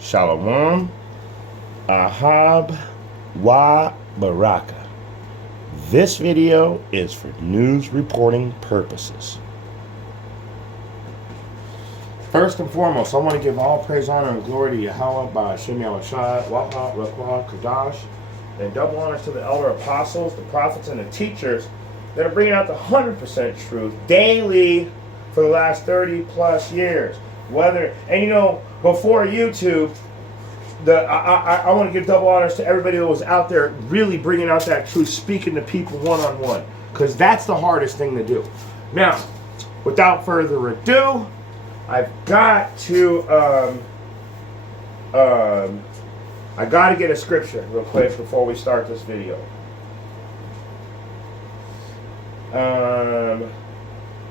Shalom, Ahab, Wa Baraka. This video is for news reporting purposes. First and foremost, I want to give all praise, honor, and glory to Yahweh by Hashem Yahushua, Wapa, Rakwa, Kadash, and double honors to the elder apostles, the prophets, and the teachers that are bringing out the 100% truth daily for the last 30 plus years. Before YouTube, I want to give double honors to everybody that was out there really bringing out that truth, speaking to people one-on-one, because that's the hardest thing to do. Now, without further ado, I've got to get a scripture real quick before we start this video.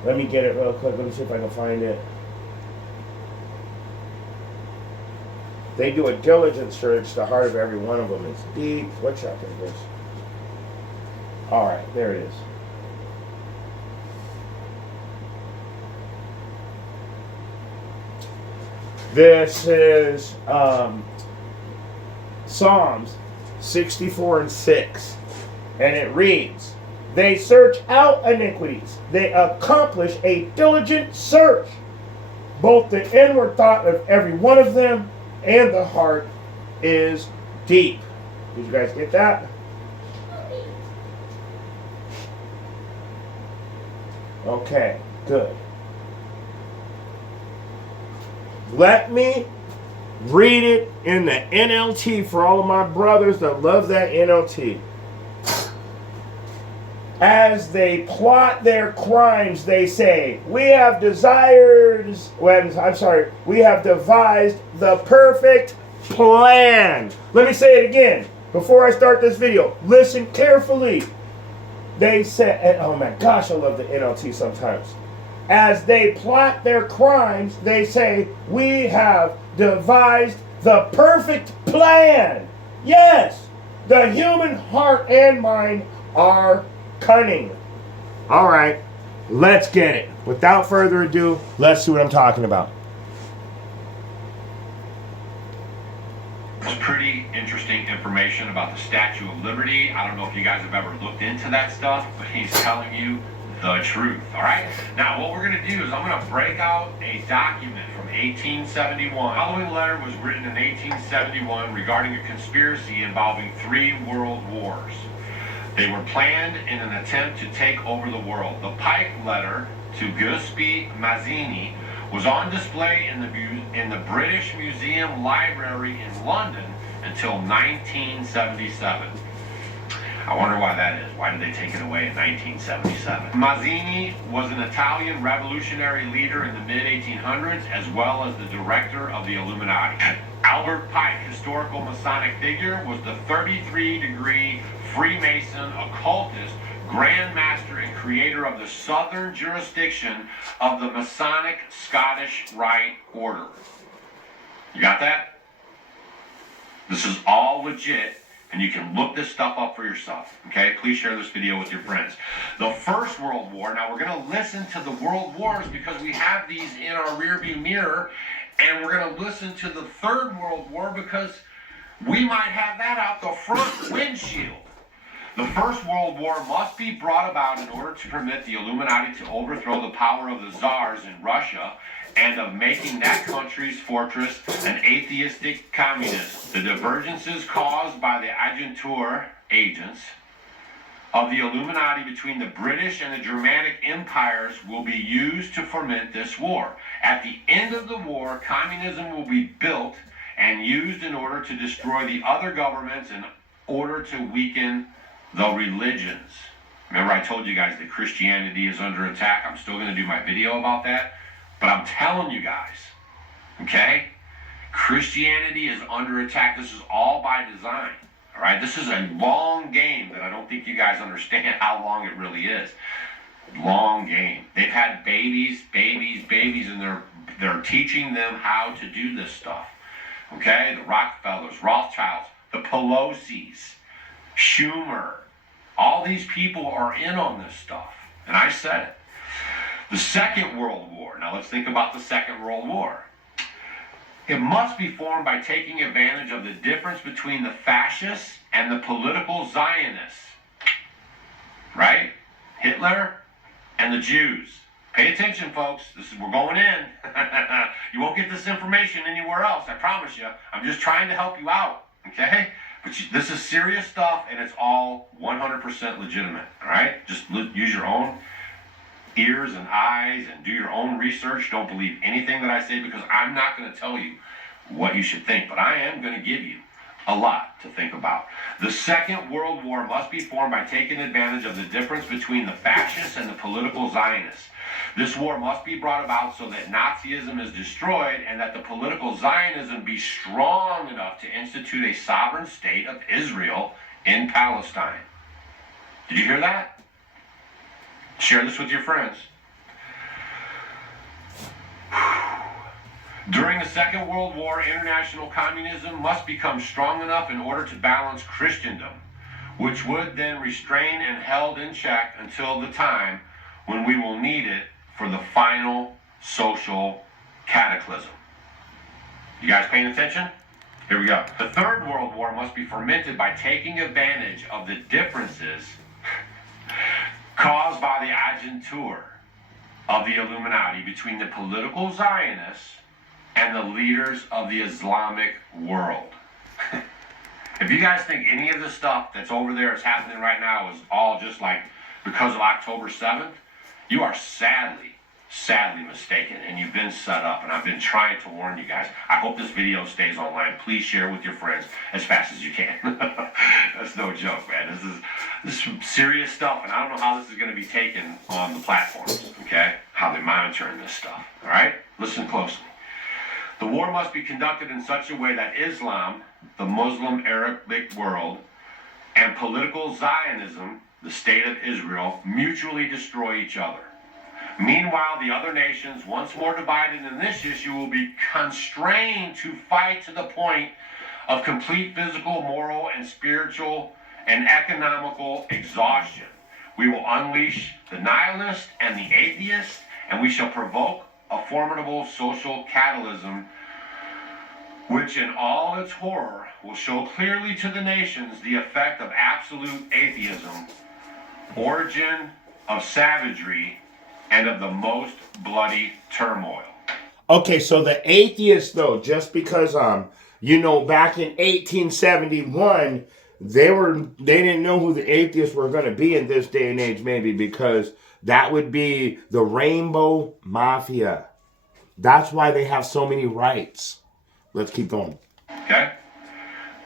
Let me get it real quick. Let me see if I can find it. They do a diligent search. The heart of every one of them is deep. What chapter is this? All right, there it is. This is Psalms 64 and 6. And it reads, "They search out iniquities. They accomplish a diligent search. Both the inward thought of every one of them and the heart is deep." Did you guys get that? Okay, good. Let me read it in the NLT for all of my brothers that love that NLT. "As they plot their crimes, they say, we have devised the perfect plan." Let me say it again before I start this video. Listen carefully. They said, and oh my gosh, I love the NLT sometimes. "As they plot their crimes, they say, we have devised the perfect plan." Yes, the human heart and mind are cunning. All right, let's get it. Without further ado, let's see what I'm talking about. It's pretty interesting information about the Statue of Liberty. I don't know if you guys have ever looked into that stuff, but he's telling you the truth. All right, now what we're going to do is I'm going to break out a document from 1871. The following letter was written in 1871 regarding a conspiracy involving 3 world wars. They were planned in an attempt to take over the world. The Pike letter to Giuseppe Mazzini was on display in the British Museum Library in London until 1977. I wonder why that is. Why did they take it away in 1977? Mazzini was an Italian revolutionary leader in the mid-1800s, as well as the director of the Illuminati. Albert Pike, historical Masonic figure, was the 33-degree Freemason occultist, Grand Master and creator of the southern jurisdiction of the Masonic Scottish Rite Order. You got that? This is all legit, and you can look this stuff up for yourself. Okay? Please share this video with your friends. The First World War. Now, we're going to listen to the World Wars because we have these in our rearview mirror, and we're going to listen to the Third World War because we might have that out the front windshield. The First World War must be brought about in order to permit the Illuminati to overthrow the power of the czars in Russia and of making that country's fortress an atheistic communist. The divergences caused by the agentur agents of the Illuminati between the British and the Germanic empires will be used to foment this war. At the end of the war, communism will be built and used in order to destroy the other governments in order to weaken the religions. Remember, I told you guys that Christianity is under attack. I'm still going to do my video about that, but I'm telling you guys, okay? Christianity is under attack. This is all by design, all right? This is a long game that I don't think you guys understand how long it really is. Long game. They've had babies, and they're teaching them how to do this stuff, okay? The Rockefellers, Rothschilds, the Pelosi's, Schumer, all these people are in on this stuff. And I said it. The Second World War. Now let's think about the Second World War. It must be formed by taking advantage of the difference between the fascists and the political Zionists. Right? Hitler and the Jews. Pay attention, folks. We're going in. You won't get this information anywhere else, I promise you. I'm just trying to help you out, okay? But this is serious stuff, and it's all 100% legitimate, all right? Just use your own ears and eyes and do your own research. Don't believe anything that I say, because I'm not going to tell you what you should think, but I am going to give you a lot to think about. The Second World War must be formed by taking advantage of the difference between the fascists and the political Zionists. This war must be brought about so that Nazism is destroyed and that the political Zionism be strong enough to institute a sovereign state of Israel in Palestine. Did you hear that? Share this with your friends. During the Second World War, international communism must become strong enough in order to balance Christendom, which would then restrain and held in check until the time when we will need it for the final social cataclysm. You guys paying attention? Here we go. The Third World War must be fomented by taking advantage of the differences caused by the agentur of the Illuminati between the political Zionists and the leaders of the Islamic world. If you guys think any of the stuff that's over there is happening right now is all just like because of October 7th, you are sadly mistaken, and you've been set up, and I've been trying to warn you guys. I hope this video stays online. Please share with your friends as fast as you can. That's no joke, man. This is some serious stuff, and I don't know how this is going to be taken on the platforms, okay? How they're monitoring this stuff, all right? Listen closely. The war must be conducted in such a way that Islam, the Muslim Arabic world, and political Zionism, the state of Israel, mutually destroy each other. Meanwhile, the other nations, once more divided in this issue, will be constrained to fight to the point of complete physical, moral, and spiritual and economical exhaustion. We will unleash the nihilist and the atheist, and we shall provoke a formidable social catalysm, which in all its horror will show clearly to the nations the effect of absolute atheism, origin of savagery, and of the most bloody turmoil. Okay, so the atheists, though, just because back in 1871, they didn't know who the atheists were going to be in this day and age, maybe because that would be the Rainbow Mafia. That's why they have so many rights. Let's keep going. Okay.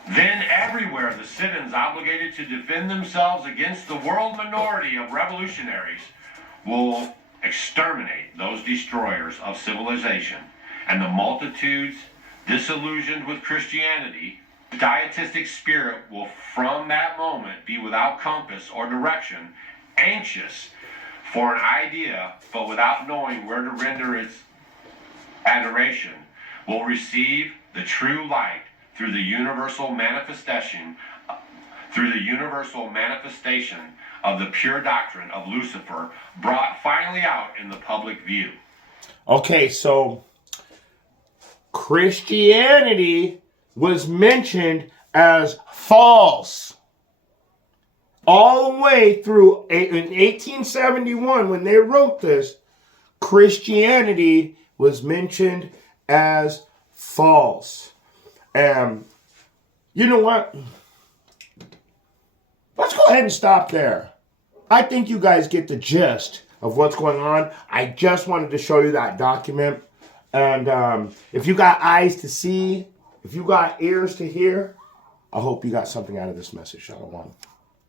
Then everywhere the citizens obligated to defend themselves against the world minority of revolutionaries will exterminate those destroyers of civilization, and the multitudes disillusioned with Christianity, the dietistic spirit will from that moment be without compass or direction, anxious for an idea, but without knowing where to render its adoration, will receive the true light through the universal manifestation of the pure doctrine of Lucifer, brought finally out in the public view. Okay, so Christianity was mentioned as false all the way through in 1871 when they wrote this. Christianity was mentioned as false. You know what? Let's go ahead and stop there. I think you guys get the gist of what's going on. I just wanted to show you that document. And if you got eyes to see, if you got ears to hear, I hope you got something out of this message. Shalom.